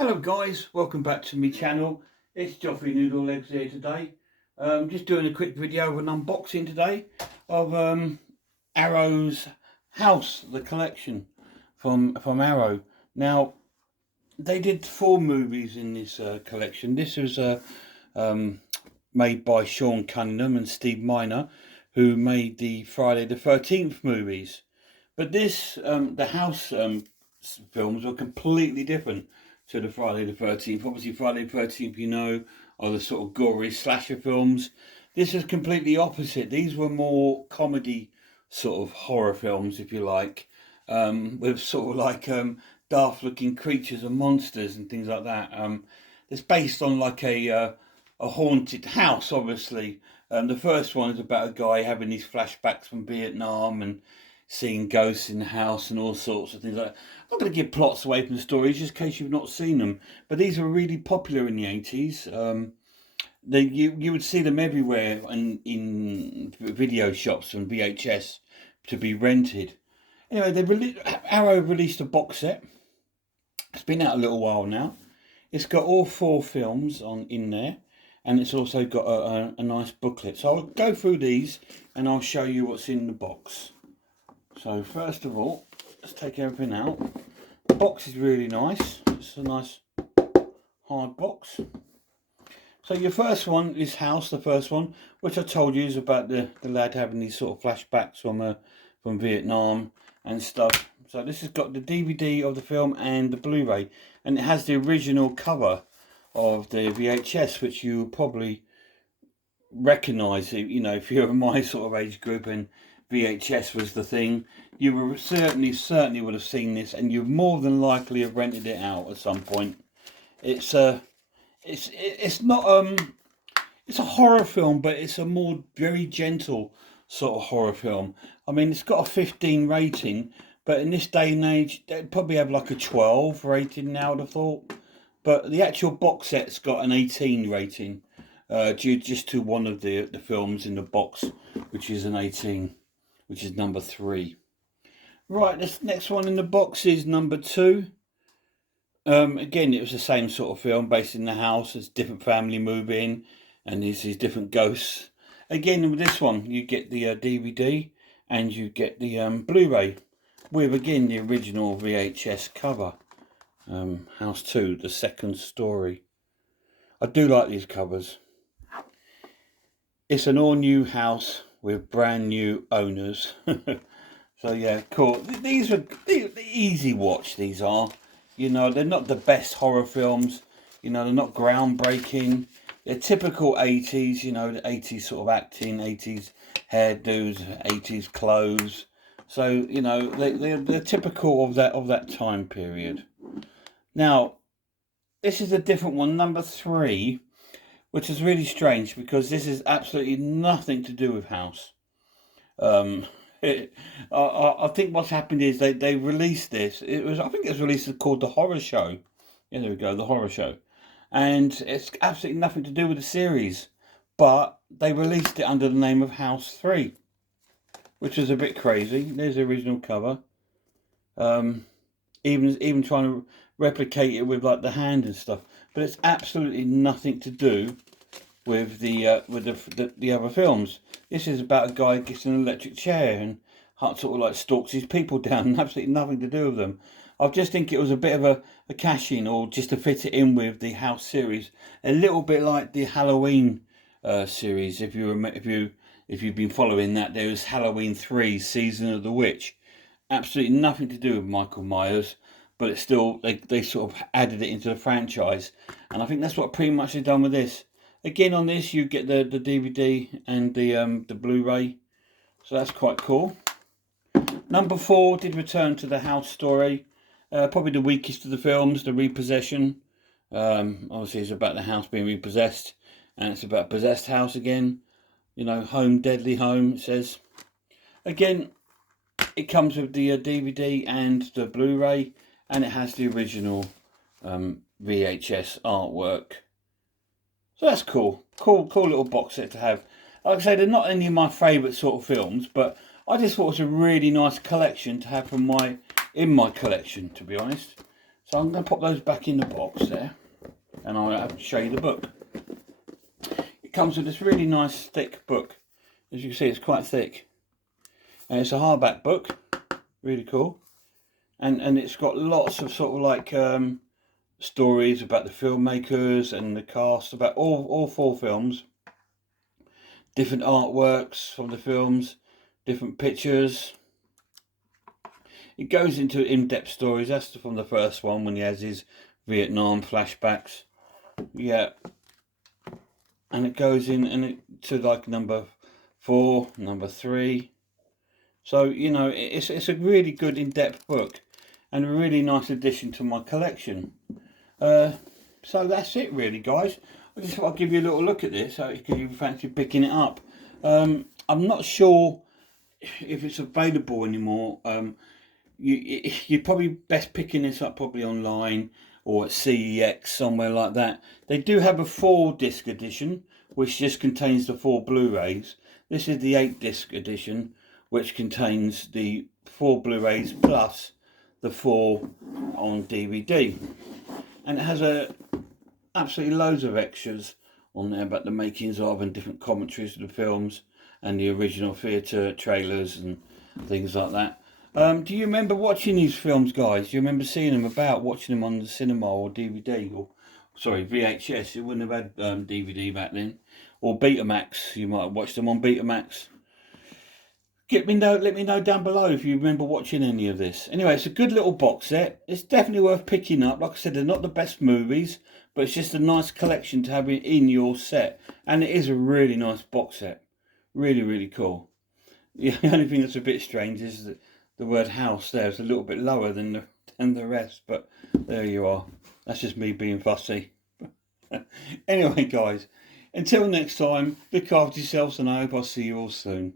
Hello guys, welcome back to my channel. It's Joffrey Noodle Legs here today. Just doing a quick video of an unboxing today of Arrow's house, the collection from Arrow. Now they did 4 movies in this collection. This was made by Sean Cunningham and Steve Miner, who made the Friday the 13th movies. But this the house films were completely different to the Friday the 13th. Obviously, Friday the 13th, you know, are the sort of gory slasher films. This is completely opposite. These were more comedy sort of horror films, if you like, with sort of like daft-looking creatures and monsters and things like that. It's based on like a haunted house, obviously. The first one is about a guy having these flashbacks from Vietnam and seeing ghosts in the house and all sorts of things like that. I'm not going to give plots away from the stories just in case you've not seen them, but these were really popular in the 80s. You would see them everywhere in video shops and VHS to be rented. Anyway, Arrow released a box set. It's been out a little while now. It's got all 4 films in there, and it's also got a nice booklet. So I'll go through these and I'll show you what's in the box. So first of all, let's take everything out. The box is really nice. It's a nice hard box. So your first one is House, the first one, which I told you is about the lad having these sort of flashbacks from Vietnam and stuff. So this has got the DVD of the film and the Blu-ray, and it has the original cover of the VHS, which you probably recognise, you know, if you're my sort of age group and VHS was the thing, you were certainly would have seen this, and you more than likely have rented it out at some point. It's not it's a horror film, but it's a more very gentle sort of horror film. I mean, it's got a 15 rating, but in this day and age, they'd probably have like a 12 rating now, I'd have thought. But the actual box set's got an 18 rating, due just to one of the films in the box, which is an 18. Which is number 3. Right, this next one in the box is number 2. Again, it was the same sort of film, based in the house. It's a different family move in, and these different ghosts. Again, with this one, you get the DVD, and you get the Blu-ray, with again the original VHS cover. House 2, the second story. I do like these covers. It's an all-new house with brand new owners. So yeah, cool. These are easy watch. These are, you know, they're not the best horror films. You know, they're not groundbreaking. They're typical 80s. You know, the 80s sort of acting, 80s hairdos, 80s clothes. So you know, they're typical of that time period. Now, this is a different one, number 3. Which is really strange because this is absolutely nothing to do with House. I think what's happened is they released this. I think it was released called The Horror Show. Yeah, there we go, The Horror Show. And it's absolutely nothing to do with the series. But they released it under the name of House 3. Which is a bit crazy. There's the original cover. Even trying to replicate it with like the hand and stuff, but it's absolutely nothing to do with the other films. This is about a guy who gets an electric chair and sort of like stalks his people down, and absolutely nothing to do with them. I just think it was a bit of a cash in, or just to fit it in with the House series, a little bit like the Halloween series. If you've been following that, there was Halloween 3: Season of the Witch. Absolutely nothing to do with Michael Myers, but it's still, they sort of added it into the franchise, and I think that's what pretty much they've done with this. Again, on this you get the DVD and the Blu-ray, so that's quite cool. Number 4 did return to the House story, probably the weakest of the films, the repossession. Obviously it's about the house being repossessed, and it's about possessed house again. You know, home, deadly home, it says. Again, it comes with the DVD and the Blu-ray, and it has the original VHS artwork. So that's cool. Cool little box set to have. Like I say, they're not any of my favourite sort of films, but I just thought it was a really nice collection to have in my collection, to be honest. So I'm going to pop those back in the box there, and I'll have to show you the book. It comes with this really nice thick book. As you can see, it's quite thick, and it's a hardback book, really cool. And it's got lots of sort of like stories about the filmmakers and the cast, about all 4 films, different artworks from the films, different pictures. It goes into in-depth stories. That's from the first one, when he has his Vietnam flashbacks. Yeah. And it goes in to like number 4, number 3. So, you know, it's a really good in-depth book and a really nice addition to my collection. So that's it really, guys. I just thought I'd give you a little look at this, so you fancy picking it up. I'm not sure if it's available anymore. You're probably best picking this up probably online or at CEX, somewhere like that. They do have a 4-disc edition, which just contains the 4 Blu-rays. This is the 8-disc edition, which contains the 4 Blu-rays plus the 4 on DVD. And it has absolutely loads of extras on there about the makings of and different commentaries of the films and the original theatre trailers and things like that. Do you remember watching these films, guys? Do you remember seeing them watching them on the cinema or DVD? Or, sorry, VHS. You wouldn't have had DVD back then. Or Betamax. You might have watched them on Betamax. Let me know down below if you remember watching any of this. Anyway, it's a good little box set. It's definitely worth picking up. Like I said, they're not the best movies, but it's just a nice collection to have in your set. And it is a really nice box set. Really, really cool. The only thing that's a bit strange is that the word house there is a little bit lower than the rest, but there you are. That's just me being fussy. Anyway, guys, until next time, look after yourselves, and I hope I'll see you all soon.